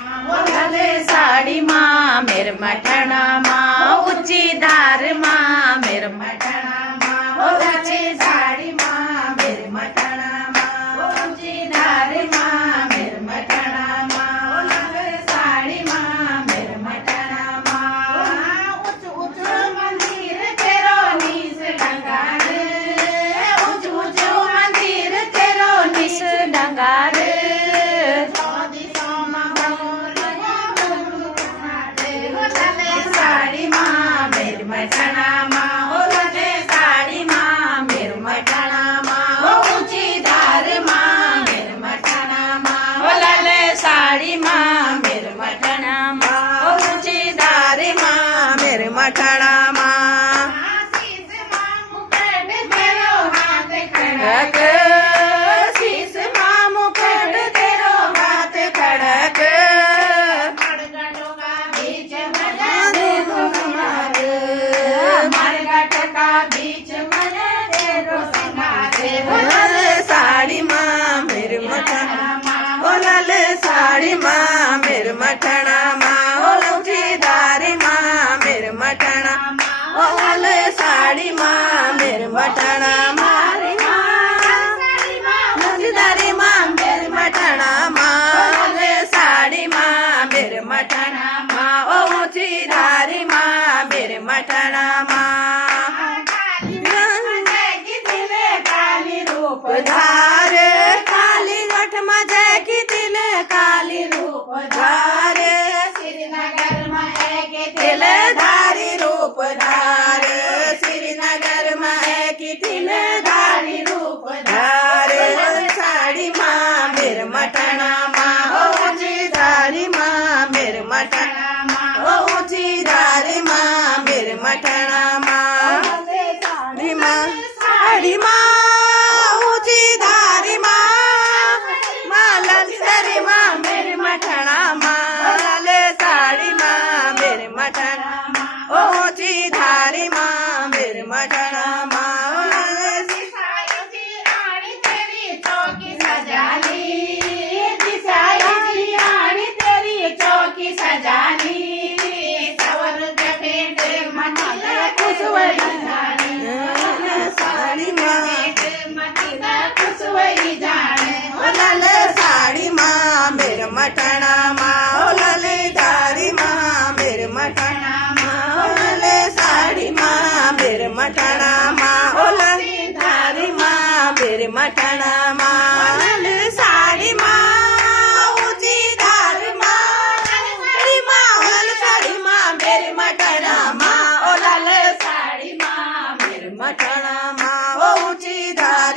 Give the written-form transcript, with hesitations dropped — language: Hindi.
लाले साड़ी माँ मेर मठना माँ ऊंची धार माँ मेर मठना माँ ऊंची साड़ी माँ मेर मठना माँ ऊंची धार माँ मेर मठना माँ लाले साड़ी माँ मेर मठना माँ ऊंच ऊंच मंदिर तेरो नीस डंगार ऊंच ऊंच मंदिर तेरो नीस डंगार साड़ी माँ मेर मठना माँ ओ लाले साड़ी माँ मेर मठना माँ ओ ऊंची धार माँ मेर मठना माँ ओ लाले साड़ी माँ मेर मठना माँ ओ ऊंची धार माँ मेर मठना माँ शीस माँ मुकुट तेरो हाथ खड़क शीस माँ मुकुट तेरो हाथ खड़क बीच मन तेरो संगारे साड़ी माँ मेर मठना माँ ओ लाले साड़ी माँ मेर मठना माँ ओ ऊंची धारी माँ मेर मठना ओ लाले साड़ी माँ मेर मठना मारी माँ ऊंची धारी माँ मेर मठना माँ लाले साड़ी माँ मेर मठना माँ ओ ऊंची धारी माँ मेर मठना माँ धारे काली गठ मजे की दिल काली रूप धारे श्रीनगर में एक दिल धारी रूप धारे श्रीनगर में एक दिल धारी रूप धारे साड़ी माँ मेर मठना माँ ओ ऊंची धारी माँ मेर मठना माँ ओ ऊंची धारी माँ मेर मठना माँ साड़ी माँ साड़ी माँ मठना माँ लाले साड़ी माँ मेरे मठना माँ ओ ऊंची धारी माँ मेरे मठना माँ लाले रानी तेरी चौकी सजाली दिसाई रानी तेरी चौकी सजाली सवर जपेटे मठना खुशवरी जाने साड़ी माँ मठना खुशवरी जाने ओ लाले साड़ी माँ मेरे मठना माँ ओ लाले धारी माँ मेरे मठना माँ ओ लाले साड़ी माँ मेरे मठना माँ ओ लाले धारी माँ मेरे मठना माँ लाले साड़ी माँ ऊंची धार माँ साड़ी माँ ओ लाले साड़ी माँ मेरे मठना माँ ओ लाले साड़ी माँ मेरे मठना माँ ओ ऊंची धार